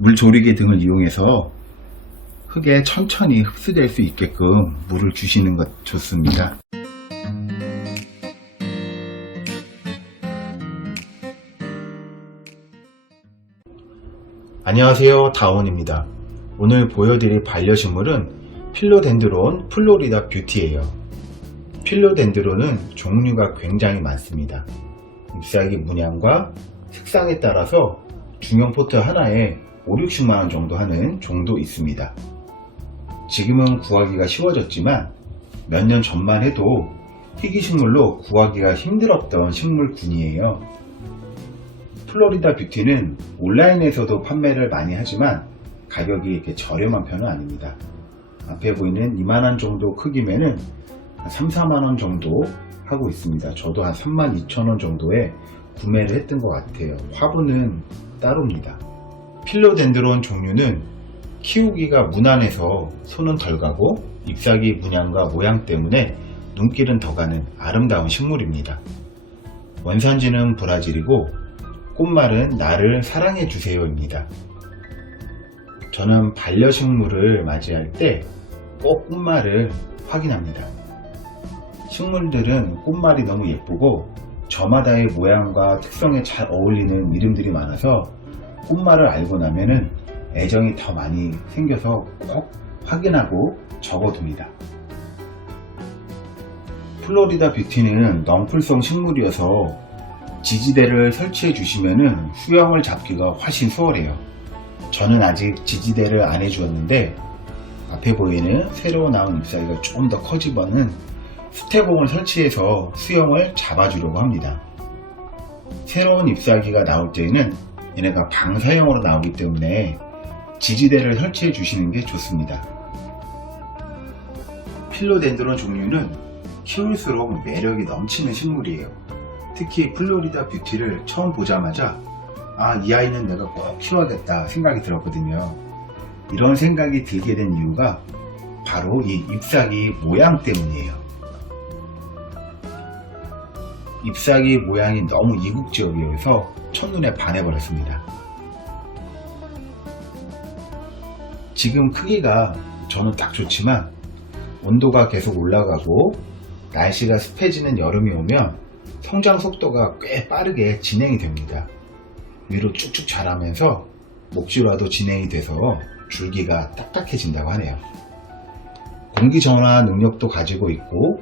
물조리개 등을 이용해서 흙에 천천히 흡수될 수 있게끔 물을 주시는 것 좋습니다. 안녕하세요, 다원입니다. 오늘 보여드릴 반려식물은 필로덴드론 플로리다 뷰티예요. 필로덴드론은 종류가 굉장히 많습니다. 잎사귀 문양과 색상에 따라서 중형 포트 하나에 5-60만원 정도 하는 종도 있습니다. 지금은 구하기가 쉬워졌지만 몇 년 전만 해도 희귀식물로 구하기가 힘들었던 식물군이에요. 플로리다 뷰티는 온라인에서도 판매를 많이 하지만 가격이 이렇게 저렴한 편은 아닙니다. 앞에 보이는 이만한 정도 크기면은 3, 4만원 정도 하고 있습니다. 저도 한 32,000원 정도에 구매를 했던 것 같아요. 화분은 따로입니다. 필로덴드론 종류는 키우기가 무난해서 손은 덜 가고 잎사귀 문양과 모양 때문에 눈길은 더 가는 아름다운 식물입니다. 원산지는 브라질이고 꽃말은 나를 사랑해주세요입니다. 저는 반려식물을 맞이할 때 꼭 꽃말을 확인합니다. 식물들은 꽃말이 너무 예쁘고 저마다의 모양과 특성에 잘 어울리는 이름들이 많아서 꽃말을 알고 나면은 애정이 더 많이 생겨서 꼭 확인하고 적어둡니다. 플로리다 뷰티는 넝쿨성 식물이어서 지지대를 설치해 주시면은 수영을 잡기가 훨씬 수월해요. 저는 아직 지지대를 안 해주었는데 앞에 보이는 새로 나온 잎사귀가 조금 더 커지면은 스테봉을 설치해서 수영을 잡아주려고 합니다. 새로운 잎사귀가 나올 때에는 얘네가 방사형으로 나오기 때문에 지지대를 설치해 주시는 게 좋습니다. 필로덴드론 종류는 키울수록 매력이 넘치는 식물이에요. 특히 플로리다 뷰티를 처음 보자마자 이 아이는 내가 꼭 키워야겠다 생각이 들었거든요. 이런 생각이 들게 된 이유가 바로 이 잎사귀 모양 때문이에요. 잎사귀 모양이 너무 이국적이어서 첫눈에 반해버렸습니다. 지금 크기가 저는 딱 좋지만 온도가 계속 올라가고 날씨가 습해지는 여름이 오면 성장 속도가 꽤 빠르게 진행이 됩니다. 위로 쭉쭉 자라면서 목줄화도 진행이 돼서 줄기가 딱딱해진다고 하네요. 공기 정화 능력도 가지고 있고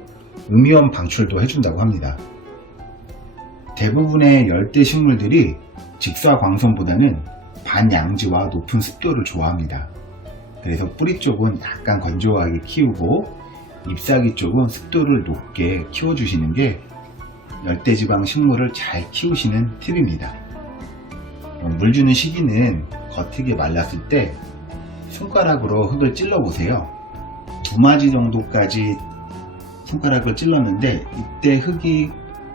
음이온 방출도 해준다고 합니다. 대부분의 열대 식물들이 직사광선보다는 반양지와 높은 습도를 좋아합니다. 그래서 뿌리 쪽은 약간 건조하게 키우고 잎사귀 쪽은 습도를 높게 키워주시는 게 열대지방 식물을 잘 키우시는 팁입니다. 물 주는 시기는 겉흙이 말랐을 때 손가락으로 흙을 찔러 보세요. 2마디 정도까지 손가락을 찔렀는데 이때 흙이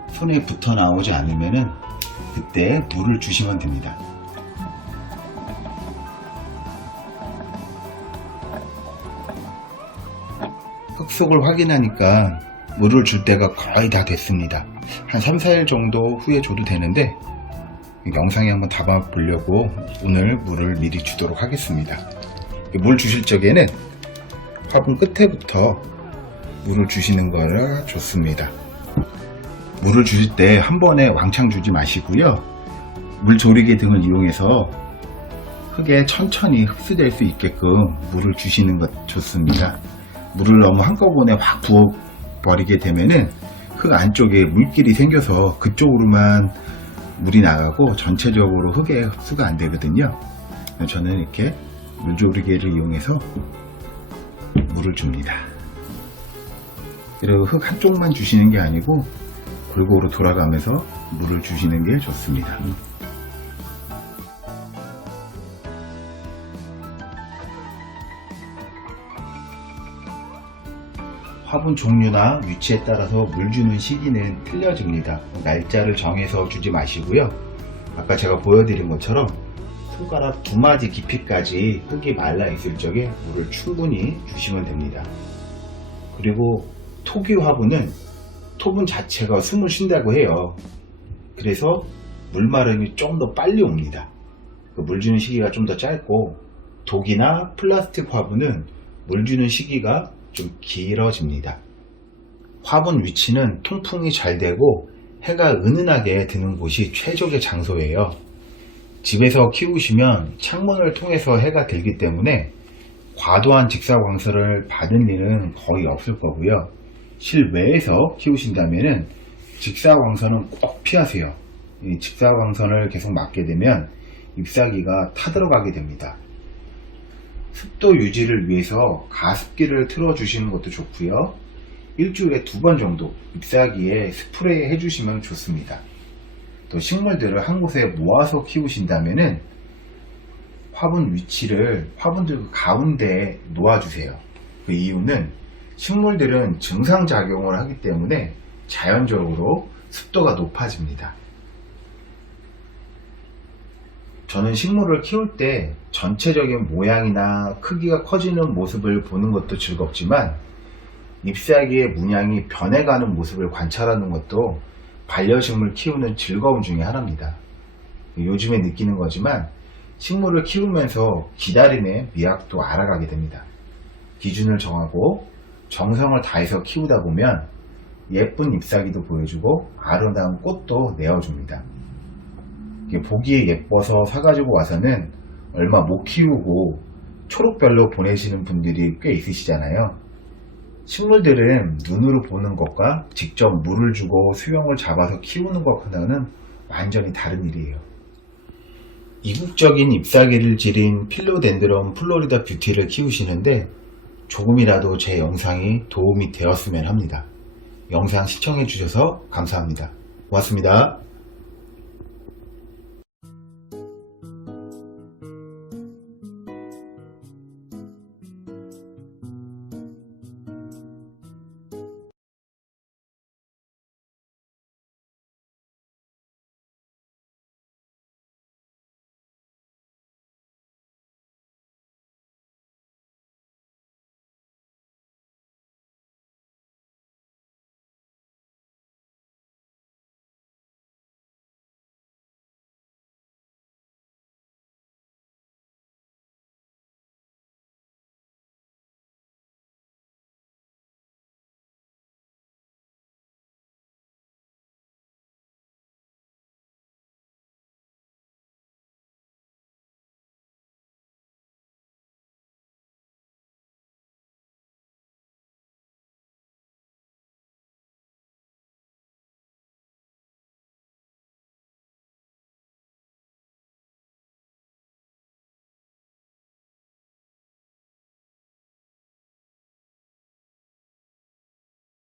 손에 붙어 나오지 않으면 그때 물을 주시면 됩니다. 흙 속을 확인하니까 물을 줄 때가 거의 다 됐습니다. 한 3, 4일 정도 후에 줘도 되는데 영상에 한번 담아 보려고 오늘 물을 미리 주도록 하겠습니다. 물 주실 적에는 화분 끝에부터 물을 주시는 거라 좋습니다. 물을 주실 때 한 번에 왕창 주지 마시고요. 물조리개 등을 이용해서 흙에 천천히 흡수될 수 있게끔 물을 주시는 것 좋습니다. 물을 너무 한꺼번에 확 부어 버리게 되면은 흙 안쪽에 물길이 생겨서 그쪽으로만 물이 나가고 전체적으로 흙에 흡수가 안 되거든요. 저는 이렇게 물조리개를 이용해서 물을 줍니다. 그리고 흙 한쪽만 주시는 게 아니고 골고루 돌아가면서 물을 주시는 게 좋습니다. 화분 종류나 위치에 따라서 물 주는 시기는 틀려집니다. 날짜를 정해서 주지 마시고요. 아까 제가 보여드린 것처럼 손가락 2마디 깊이까지 흙이 말라 있을 적에 물을 충분히 주시면 됩니다. 그리고 토기 화분은 토분 자체가 숨을 쉰다고 해요. 그래서 물마름이 좀 더 빨리 옵니다. 물 주는 시기가 좀 더 짧고, 독이나 플라스틱 화분은 물 주는 시기가 좀 길어집니다. 화분 위치는 통풍이 잘 되고 해가 은은하게 드는 곳이 최적의 장소예요. 집에서 키우시면 창문을 통해서 해가 들기 때문에 과도한 직사광선을 받은 일은 거의 없을 거고요. 실외에서 키우신다면 직사광선은 꼭 피하세요. 이 직사광선을 계속 맞게 되면 잎사귀가 타들어가게 됩니다. 습도 유지를 위해서 가습기를 틀어주시는 것도 좋고요. 일주일에 2번 정도 잎사귀에 스프레이 해주시면 좋습니다. 또 식물들을 한 곳에 모아서 키우신다면 화분 위치를 화분들 가운데에 놓아주세요. 그 이유는 식물들은 증상작용을 하기 때문에 자연적으로 습도가 높아집니다. 저는 식물을 키울 때 전체적인 모양이나 크기가 커지는 모습을 보는 것도 즐겁지만 잎사귀의 문양이 변해가는 모습을 관찰하는 것도 반려식물 키우는 즐거움 중에 하나입니다. 요즘에 느끼는 거지만 식물을 키우면서 기다림의 미학도 알아가게 됩니다. 기준을 정하고 정성을 다해서 키우다 보면 예쁜 잎사귀도 보여주고 아름다운 꽃도 내어줍니다. 보기에 예뻐서 사가지고 와서는 얼마 못 키우고 초록별로 보내시는 분들이 꽤 있으시잖아요. 식물들은 눈으로 보는 것과 직접 물을 주고 수영을 잡아서 키우는 것과는 완전히 다른 일이에요. 이국적인 잎사귀를 지닌 필로덴드론 플로리다 뷰티를 키우시는데 조금이라도 제 영상이 도움이 되었으면 합니다. 영상 시청해 주셔서 감사합니다. 고맙습니다.